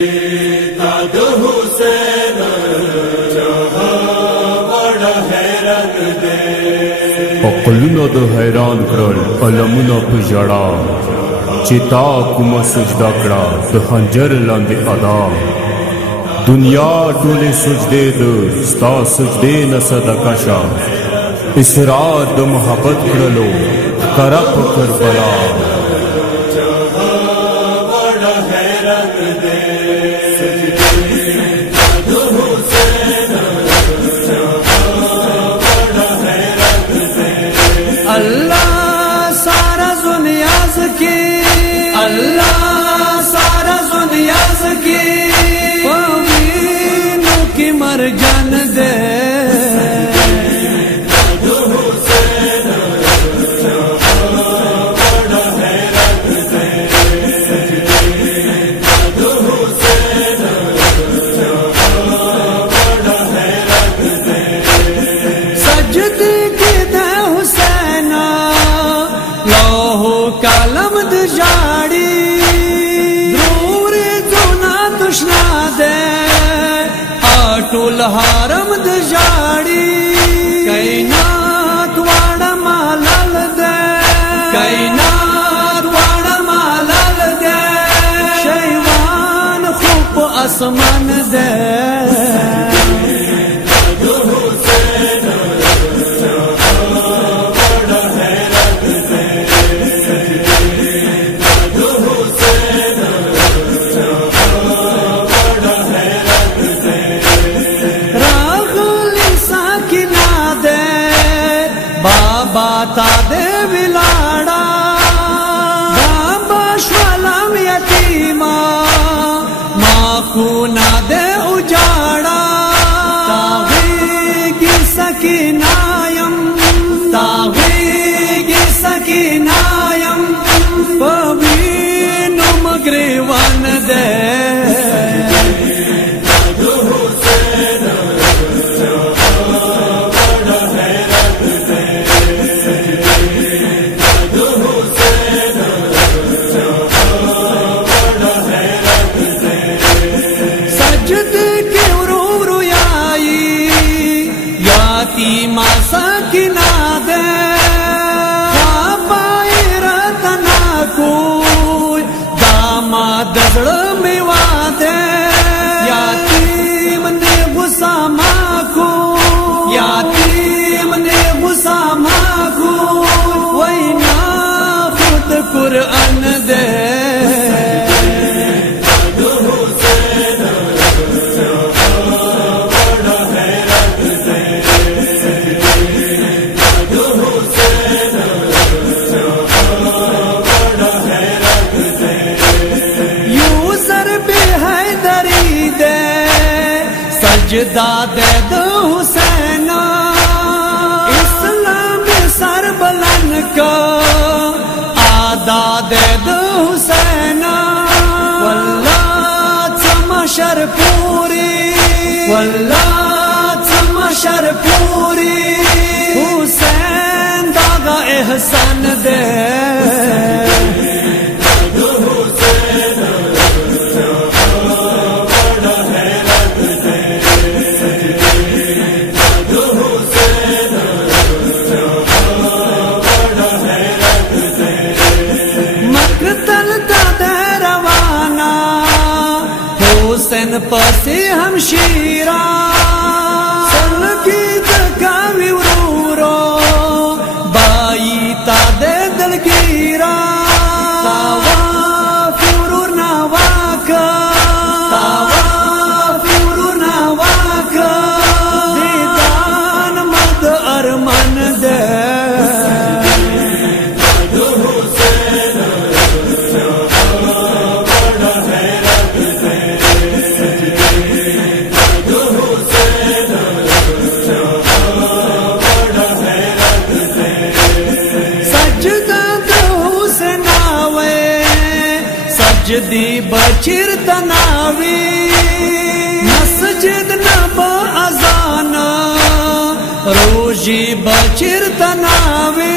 داد حسین جہاں بڑا حیران دے عقلنا د حیران کرل علمنا په ژړا چې تا کومه سجده کړه د خنجر لاندې ادا دنیا ټولې سجدې د ستا سجدې نه صدقه شه اصرار د محبت کړلو ښکاره په کربلا اللہ سارا زنیاز کی اللہ سارا زنیاز کی پوینوں کی مرجان دے کالم دجاڑی دور دونا تشنا دے آٹول حرم دجاڑی کائنات واڑا مالال دے کائنات واڑا مالال دے شیوان خوب اسمان دے باتا دے ولاڑا بابا شوالم یتیما ماں کونا دے اجاڑا تاغیگی سکینایم تاغیگی سکینایم پوینو مگریوان دے ماسا کی نادے خوابائی رتنا کوئی داماد دزڑ میں وادے یاتیم نے غصہ ماکو یاتیم نے غصہ ماکو وینا خود قرآن دے سجدہ دے دو حسین اسلام سر بلند کو آدا دے دو حسین واللہ چمشر پوری واللہ چمشر پوری حسین داغا احسان دے حسین پسی ہمشیرہ سلگی دکاوی ورورو بائی تا دے دلگیرہ تاوافی ورور نواکا تاوافی ورور نواکا دیدان مد ارمان دے سجدی بچیر تناوی مسجد نبا ازانا روجی بچیر تناوی